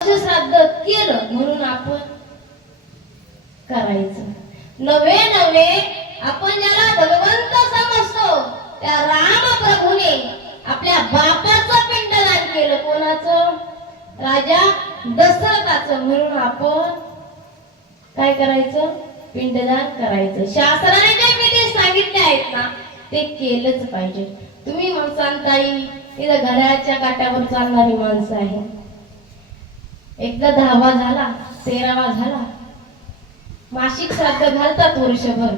श्राद्ध केलं म्हणून आपण करायचं नवे नवे आपण ज्याला भगवंत समजतो त्या रामप्रभूने आपल्या बापाचं पिंडदान केलं. कोणाचं? राजा दशरथाचं. म्हणून आपण काय करायचं? पिंडदान करायचं. शास्त्राने जे विधी सांगितले आहेत ना ते केलंच पाहिजे. तुम्ही म्हणताई इथं घराच्या काट्यावर चालणारी माणसं आहे. एकदा 10वा झाला, 13वा झाला, मासिक श्राद्ध घालतात वर्षभर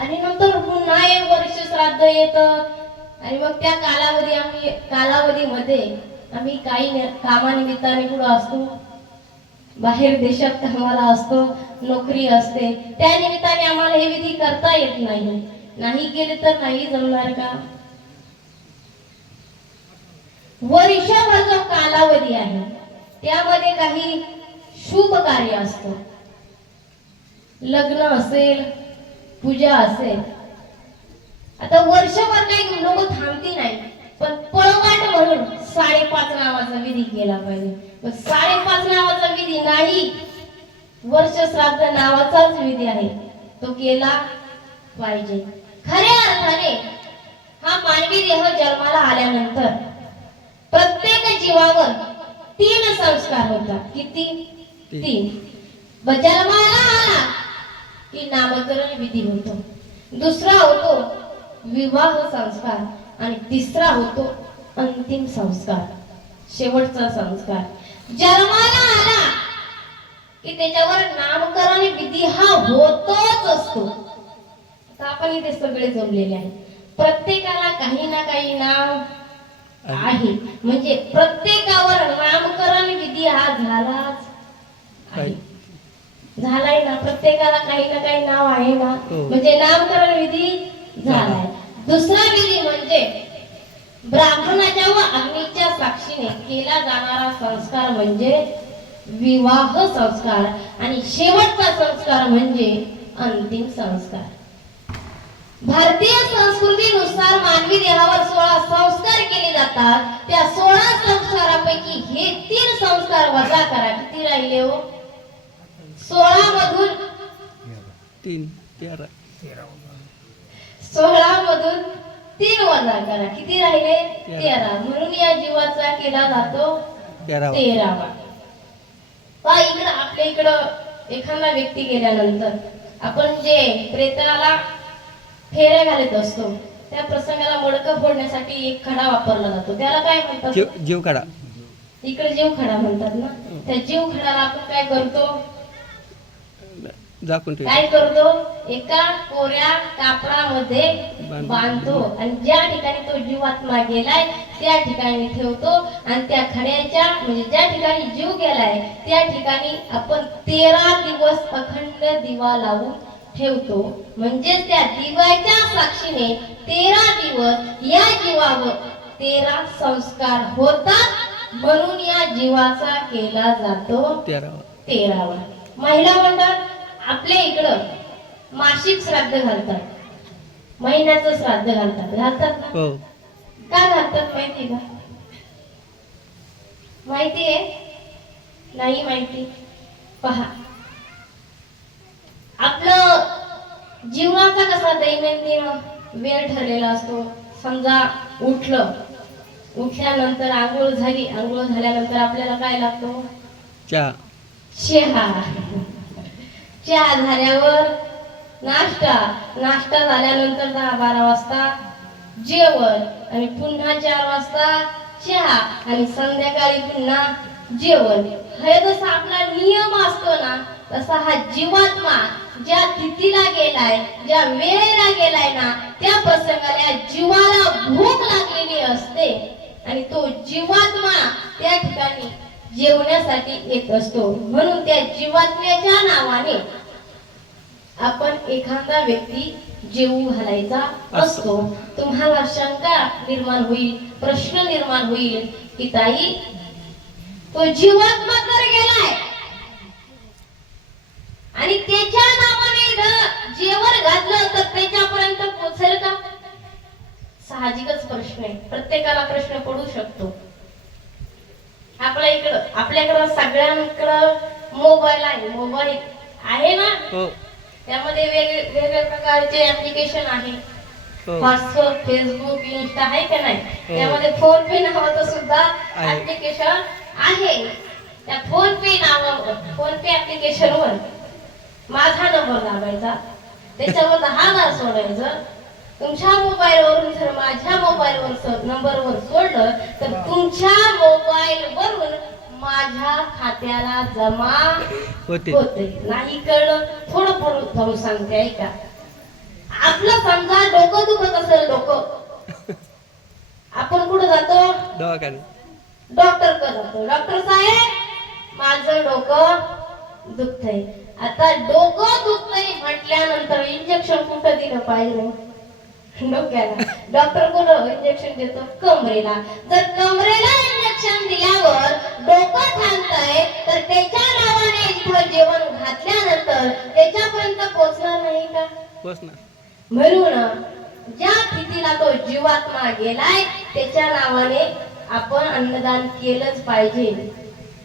आणि नंतर पुन्हा एक वर्ष श्राद्ध येतं आणि मग त्या कालावधीमध्ये आम्ही काही कामानिमित्ताने कुठं असतो, बाहेर देशात कामाला असतो, नोकरी असते, त्या निमित्ताने आम्हाला हे विधी करता येत नाही केले तर नाही जमणार का? वर्षभर जो कालावधी आहे त्यामध्ये काही शुभ कार्य असतं, लग्न असेल, पूजा असेल. आता वर्षभर काही लोक थांबती नाही, पण पळवाट म्हणून 5.5 नावाचा विधी केला पाहिजे. पण 5.5 नावाचा विधी नाही, वर्ष श्राद्ध नावाचाच विधी आहे, तो केला पाहिजे. खऱ्या अर्थाने हा मानवी देह जन्माला आल्यानंतर प्रत्येक जीवावर 3 संस्कार होतात. किती? 3. जन्माला आला की नामकरण विधी होतो, दुसरा होतो विवाह संस्कार आणि तिसरा होतो अंतिम संस्कार, शेवटचा संस्कार. जन्माला आला की त्याच्यावर नामकरण विधी हा होतोच असतो. आता आपण इथे सगळे जमलेले आहे, प्रत्येकाला काही ना काही नाव आहे, म्हणजे प्रत्येकावर नामकरण विधी हा झालाच आहे. झालाय ना, प्रत्येकाला काही ना काही नाव आहे ना, म्हणजे नामकरण विधी झालाय. दुसरा विधी म्हणजे ब्राह्मणाच्या व अग्नीच्या साक्षीने केला जाणारा संस्कार म्हणजे विवाह संस्कार आणि शेवटचा संस्कार म्हणजे अंतिम संस्कार. भारतीय संस्कृतीनुसार मानवी देहावर 16 संस्कार केले जातात. त्या 16 संस्कारापैकी हे 3 संस्कार वजा करा. किती राहिले हो? 16 मधून 16 मधून 3 वजा करा. किती राहिले? 13. म्हणून या जीवाचा केला जातो 13वा. इकडं आपल्या इकडं एखादा व्यक्ती गेल्यानंतर आपण जे प्रेताला फेऱ्या घालत असतो त्या प्रसंगाला मडकं फोडण्यासाठी एक खडा वापरला जातो. त्याला काय म्हणतात? जीव खडा. इकडे जीव खडा म्हणतात ना. त्या जीव खडाला आपण काय करतो? काय करतो? एका कोऱ्या कापडामध्ये बांधतो आणि ज्या ठिकाणी तो जीवात्मा गेलाय त्या ठिकाणी ठेवतो आणि त्या खड्याच्या म्हणजे ज्या ठिकाणी जीव गेलाय त्या ठिकाणी आपण 13 दिवस अखंड दिवा लावून ठेवतो. म्हणजे त्या दिव्याच्या साक्षीने 13 दिवस या जीवावर 13 संस्कार होतात. म्हणून या जीवाचा केला जातो 13वा. महिला म्हणतात आपल्या इकडं मासिक श्राद्ध घालतात, महिन्याचं श्राद्ध घालतात ना? का घालतात माहिती का? माहिती आहे? नाही माहिती? पहा, आपलं जीवनाचा कसा दैनंदिन वेळ ठरलेला असतो. समजा उठल्यानंतर आंघोळ झाली, आंघोळ झाल्यानंतर आपल्याला काय लागतो? चहा. चहा झाल्यावर नाश्ता झाल्यानंतर 10-12 वाजता जेवण आणि पुन्हा 4 वाजता चहा आणि संध्याकाळी पुन्हा जेवण. हे जसा आपला नियम असतो ना तसा हा जीवात्मा ज्या तिथीला गेलाय, ज्या वेळेला गेलाय ना त्या प्रसंगाला जीवाला भूक लागलेली असते आणि तो जीवात्मा त्या ठिकाणी जेवण्यासाठी येत असतो. म्हणून त्या जीवात्म्याच्या नावाने आपण एखादा व्यक्ती जेवू घालायचा असतो. तुम्हाला शंका निर्माण होईल, प्रश्न निर्माण होईल की ताई तो जीवात्मा तर गेलाय आणि त्याच्या नावाने जेवण घातलं तर त्याच्यापर्यंत पोहोचेल का? साहजिकच प्रश्न आहे, प्रत्येकाला प्रश्न पडू शकतो. आपल्याकडं सगळ्यांकडं मोबाईल आहे ना. हो त्यामध्ये वेगवेगळ्या प्रकारचे ऍप्लिकेशन आहे. हो व्हॉट्सअप, फेसबुक, इन्स्टा आहे का नाही. हो. त्यामध्ये फोन पे नावाचं सुद्धा आहे. ऍप्लिकेशन आहे. त्या फोन पे ऍप्लिकेशनवर माझा नंबर दाबायचा, त्याच्यावर 10,000 सोडायचं. तुमच्या मोबाईलवरून जर माझ्या मोबाईलवर नंबरवर सोडलं तर तुमच्या मोबाईलवरून माझ्या खात्याला जमा होते होते. नाही कळलं थोडं जाऊन सांगते ऐका. आपलं समजा डोकं दुखत असेल, आपण कुठं जातो? दवाखान्यात. डॉक्टरकडे जातो. डॉक्टर साहेब माझं डोकं दुखतंय. आता डोकं दुखतंय म्हटल्यानंतर इंजेक्शन कुठं दिलं पाहिजे? डोक्याला. डॉक्टर कुठं इंजेक्शन देतो? कमरेला. जर कमरेला इंजेक्शन दिल्यावर डोकं थांबतंय तर त्याच्या नावाने इथं जेवण घातल्यानंतर त्याच्यापर्यंत पोहोचणार नाही का? पोचणार. म्हणून ज्या स्थितीला तो जीवात्मा गेलाय त्याच्या नावाने आपण अन्नदान केलंच पाहिजे.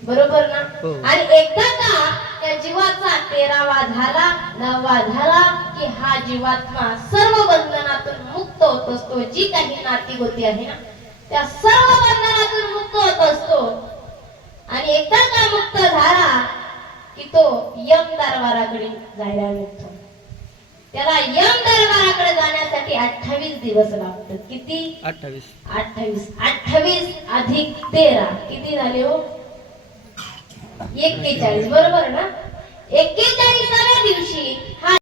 बरोबर ना? हो. आणि एकदा का त्या जीवाचा 13वा झाला, 9वा झाला की हा जीवात्मा सर्व बंधनातून मुक्त होत असतो. जी काही नाती होती आहे ना त्या सर्व बंधनातून मुक्त होत असतो. आणि एकदा का मुक्त झाला की तो यम दरबाराकडे जायला निघतो. त्याला यम दरबाराकडे जाण्यासाठी 28 दिवस लागतात. किती? 28. 28 अधिक 13 किती झाले हो? 41. बरोबर ना? 41व्या दिवशी हा